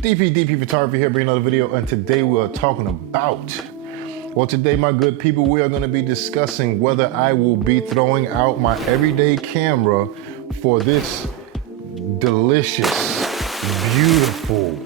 DP Photography here, bringing another video, and today we are talking about, well, today, my good people, we are going to be discussing whether I will be throwing out my everyday camera for this delicious, beautiful,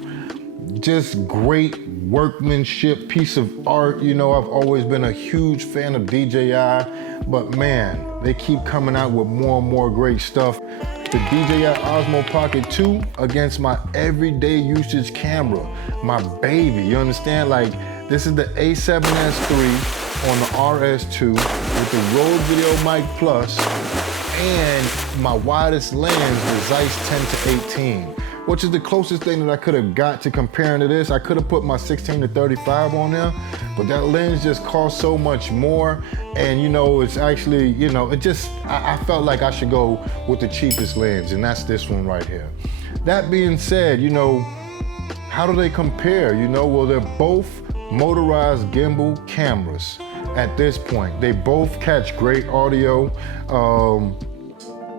just great workmanship piece of art. You know, I've always been a huge fan of DJI, but man, they keep coming out with more and more great stuff. The DJI Osmo Pocket 2 against my everyday usage camera, my baby, you understand? Like, this is the A7S3 on the RS2 with the Rode Video Mic Plus and my widest lens, the Zeiss 10 to 18, which is the closest thing that I could have got to comparing to this. I could have put my 16 to 35 on there, but that lens just costs so much more. And you know, it's actually, you know, I felt like I should go with the cheapest lens, and that's this one right here. That being said, you know, how do they compare? You know, well, they're both motorized gimbal cameras at this point. They both catch great audio.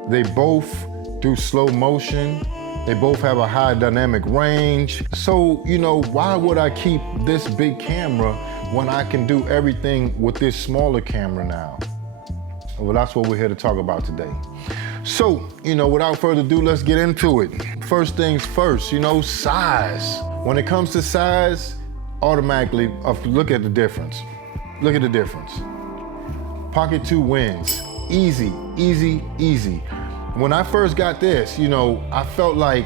They both do slow motion. They both have a high dynamic range. So, you know, why would I keep this big camera when I can do everything with this smaller camera now? Well, that's what we're here to talk about today. So, you know, without further ado, let's get into it. First things first, you know, size. When it comes to size, automatically, look at the difference. Look at the difference. Pocket 2 wins. Easy, easy, easy. When I first got this, you know, I felt like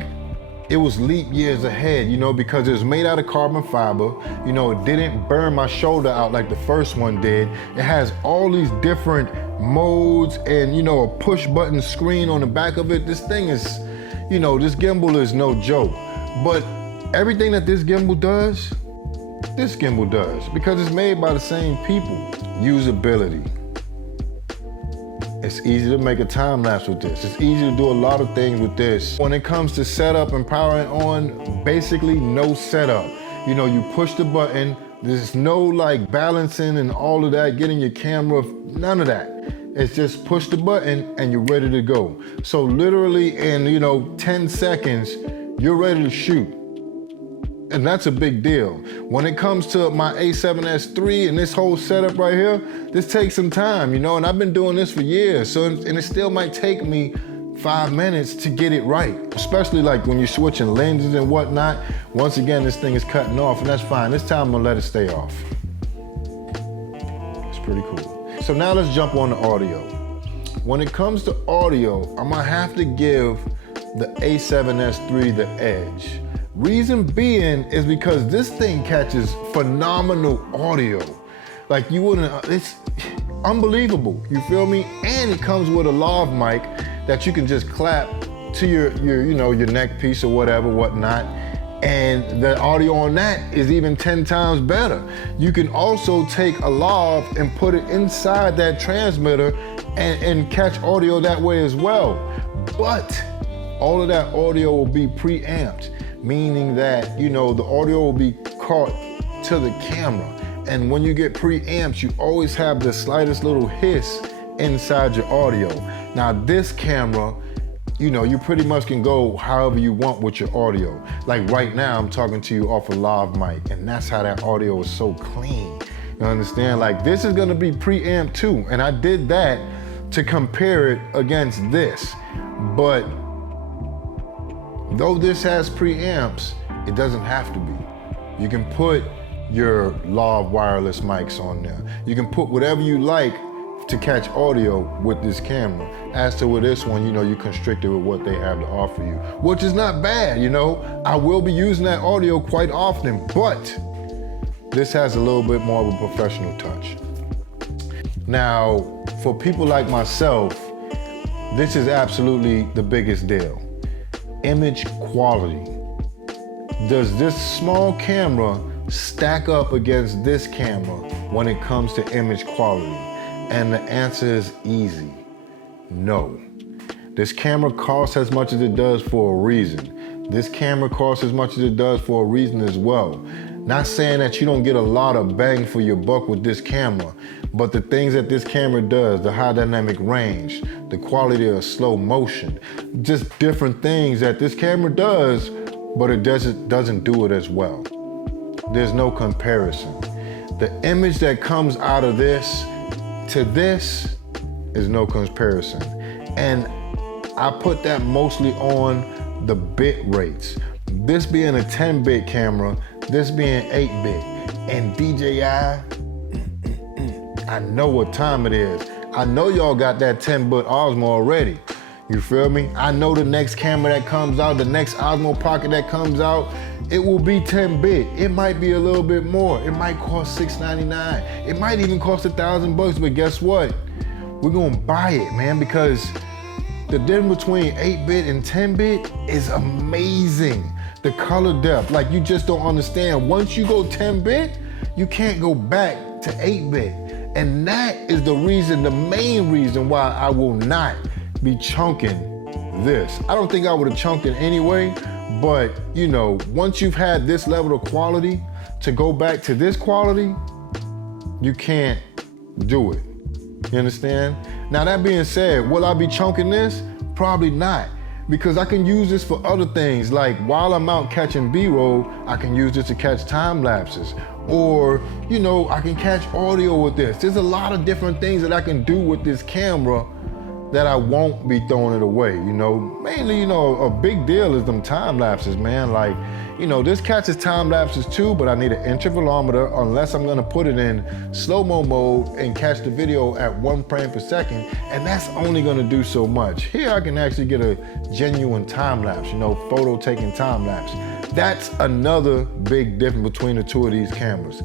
it was leap years ahead, you know, because it was made out of carbon fiber. You know, it didn't burn my shoulder out like the first one did. It has all these different modes and, you know, a push button screen on the back of it. This thing is, you know, this gimbal is no joke. But everything that this gimbal does, because it's made by the same people. Usability. It's easy to make a time lapse with this. It's easy to do a lot of things with this. When it comes to setup and powering on, basically no setup. You know, you push the button, there's no like balancing and all of that, getting your camera, none of that. It's just push the button and you're ready to go. So literally in, you know, 10 seconds, you're ready to shoot. And that's a big deal. When it comes to my A7S3 and this whole setup right here, this takes some time, you know, and I've been doing this for years. So, and it still might take me 5 minutes to get it right, especially like when you're switching lenses and whatnot. Once again, this thing is cutting off, and that's fine. This time I'm gonna let it stay off. It's pretty cool. So now let's jump on the audio. When it comes to audio, I'm gonna have to give the A7S3 the edge. Reason being is because this thing catches phenomenal audio. Like you wouldn't, it's unbelievable, you feel me? And it comes with a lav mic that you can just clap to your you know, your neck piece or whatnot. And the audio on that is even 10 times better. You can also take a lav and put it inside that transmitter and catch audio that way as well. But all of that audio will be preamped, meaning that, you know, the audio will be caught to the camera. And when you get preamps, you always have the slightest little hiss inside your audio. Now this camera, you know, you pretty much can go however you want with your audio. Like right now, I'm talking to you off a lav mic, and that's how that audio is so clean. You understand? Like this is gonna be preamp too, and I did that to compare it against this. But though this has preamps, it doesn't have to be. You can put your lav wireless mics on there. You can put whatever you like to catch audio with this camera. As to with this one, you know, you constricted with what they have to offer you, which is not bad, you know. I will be using that audio quite often, but this has a little bit more of a professional touch. Now, for people like myself, this is absolutely the biggest deal. Image quality. Does this small camera stack up against this camera when it comes to image quality? And the answer is easy. No. This camera costs as much as it does for a reason. This camera costs as much as it does for a reason as well. Not saying that you don't get a lot of bang for your buck with this camera, but the things that this camera does, the high dynamic range, the quality of slow motion, just different things that this camera does but it doesn't do it as well. There's no comparison. The image that comes out of this to this is no comparison. And I put that mostly on the bit rates. This being a 10-bit camera, this being 8-bit. And DJI, I know what time it is. I know y'all got that 10-bit Osmo already. You feel me? I know the next camera that comes out, the next Osmo Pocket that comes out, it will be 10-bit. It might be a little bit more. It might cost $699. It might even cost $1,000, but guess what? We're gonna buy it, man, because the difference between 8-bit and 10-bit is amazing. The color depth, like you just don't understand. Once you go 10-bit, you can't go back to 8-bit. And that is the reason, the main reason why I will not be chunking this. I don't think I would have chunked it anyway, but you know, once you've had this level of quality, to go back to this quality, you can't do it. You understand? Now that being said, will I be chunking this? Probably not, because I can use this for other things. Like while I'm out catching B-roll, I can use this to catch time lapses. Or, you know, I can catch audio with this. There's a lot of different things that I can do with this camera that I won't be throwing it away, you know. Mainly, you know, a big deal is them time lapses, man. Like, you know, this catches time lapses too, but I need an intervalometer unless I'm gonna put it in slow-mo mode and catch the video at 1 frame per second, and that's only gonna do so much. Here I can actually get a genuine time lapse, you know, photo taking time lapse. That's another big difference between the two of these cameras.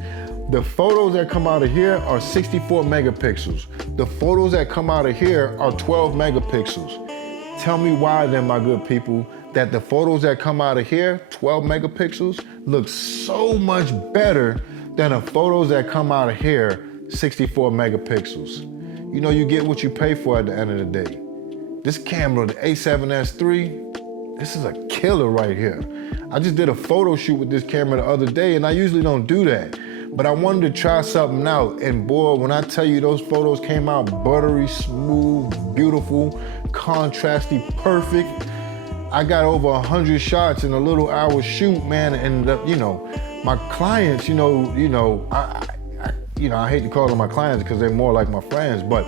The photos that come out of here are 64 megapixels. The photos that come out of here are 12 megapixels. Tell me why then, my good people, that the photos that come out of here, 12 megapixels, look so much better than the photos that come out of here, 64 megapixels. You know, you get what you pay for at the end of the day. This camera, the A7S3, this is a killer right here. I just did a photo shoot with this camera the other day, and I usually don't do that. But I wanted to try something out, and boy, when I tell you those photos came out buttery, smooth, beautiful, contrasty, perfect. I got over 100 shots in a little hour shoot, man, and you know, my clients, I hate to call them my clients because they're more like my friends, but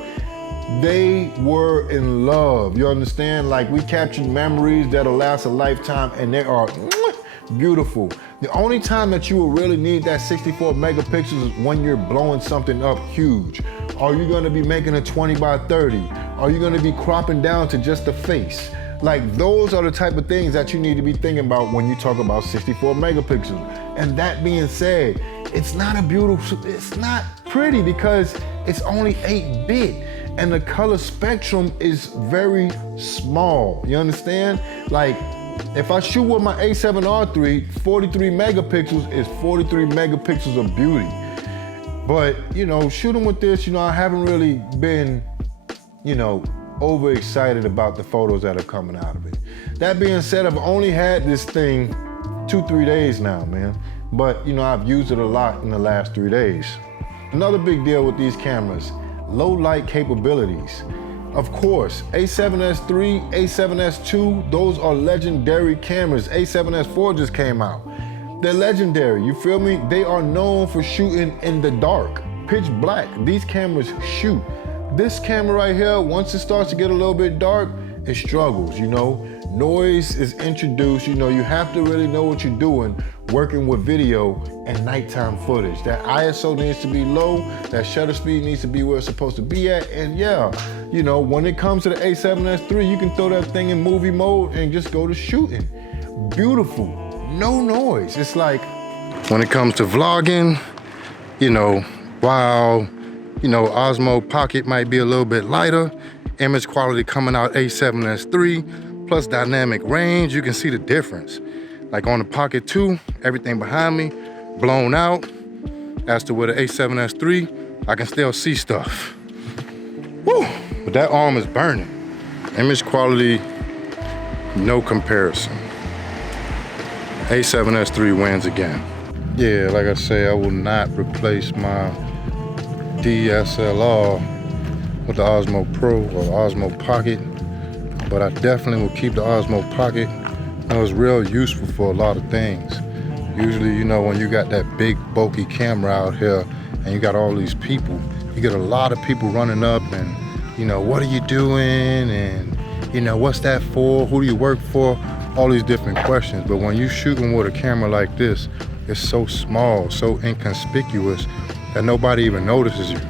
they were in love. You understand? Like, we captured memories that'll last a lifetime, and they are beautiful. The only time that you will really need that 64 megapixels is when you're blowing something up huge. Are you gonna be making a 20 by 30? Are you gonna be cropping down to just the face? Like, those are the type of things that you need to be thinking about when you talk about 64 megapixels. And that being said, it's not a beautiful, it's not pretty because it's only 8-bit and the color spectrum is very small. You understand? Like, if I shoot with my A7R3, 43 megapixels is 43 megapixels of beauty. But, you know, shooting with this, you know, I haven't really been, you know, overexcited about the photos that are coming out of it. That being said, I've only had this thing 2-3 days now, man. But, you know, I've used it a lot in the last 3 days. Another big deal with these cameras, low light capabilities. Of course, A7S3, A7S2, those are legendary cameras. A7S4 just came out. They're legendary, you feel me? They are known for shooting in the dark, pitch black. These cameras shoot. This camera right here, once it starts to get a little bit dark, it struggles, you know? Noise is introduced, you know, you have to really know what you're doing working with video and nighttime footage. That ISO needs to be low, that shutter speed needs to be where it's supposed to be at, and yeah, you know, when it comes to the A7S3, you can throw that thing in movie mode and just go to shooting. Beautiful, no noise. It's like, when it comes to vlogging, you know, while, you know, Osmo Pocket might be a little bit lighter, image quality coming out A7S3, plus dynamic range, you can see the difference. Like on the Pocket 2, everything behind me blown out. As to with the A7S3, I can still see stuff. Woo! But that arm is burning. Image quality, no comparison. A7S3 wins again. Yeah, like I say, I will not replace my DSLR with the Osmo Pro or Osmo Pocket, but I definitely will keep the Osmo Pocket It was real useful for a lot of things. Usually, you know, when you got that big bulky camera out here and you got all these people, you get a lot of people running up and, you know, what are you doing? And, you know, what's that for? Who do you work for? All these different questions. But when you're shooting with a camera like this, it's so small, so inconspicuous that nobody even notices you.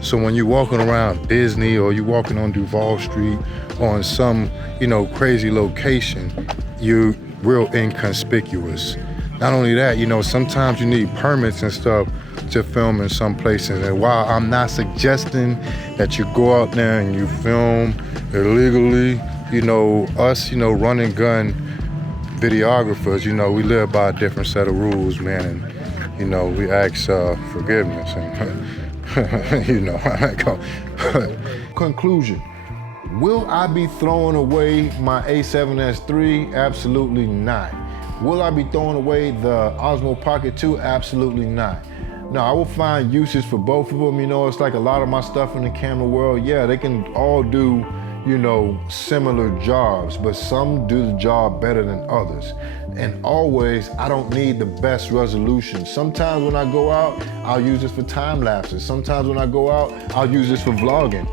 So when you're walking around Disney or you're walking on Duval Street or in some, you know, crazy location, you're real inconspicuous. Not only that, you know, sometimes you need permits and stuff to film in some places. And while I'm not suggesting that you go out there and you film illegally, you know, us, you know, run and gun videographers, you know, we live by a different set of rules, man. And, you know, we ask forgiveness and, you know, Conclusion. Will I be throwing away my A7S3? Absolutely not. Will I be throwing away the Osmo Pocket 2? Absolutely not. No, I will find uses for both of them. You know, it's like a lot of my stuff in the camera world. Yeah, they can all do, you know, similar jobs, but some do the job better than others. And always, I don't need the best resolution. Sometimes when I go out, I'll use this for time lapses. Sometimes when I go out, I'll use this for vlogging.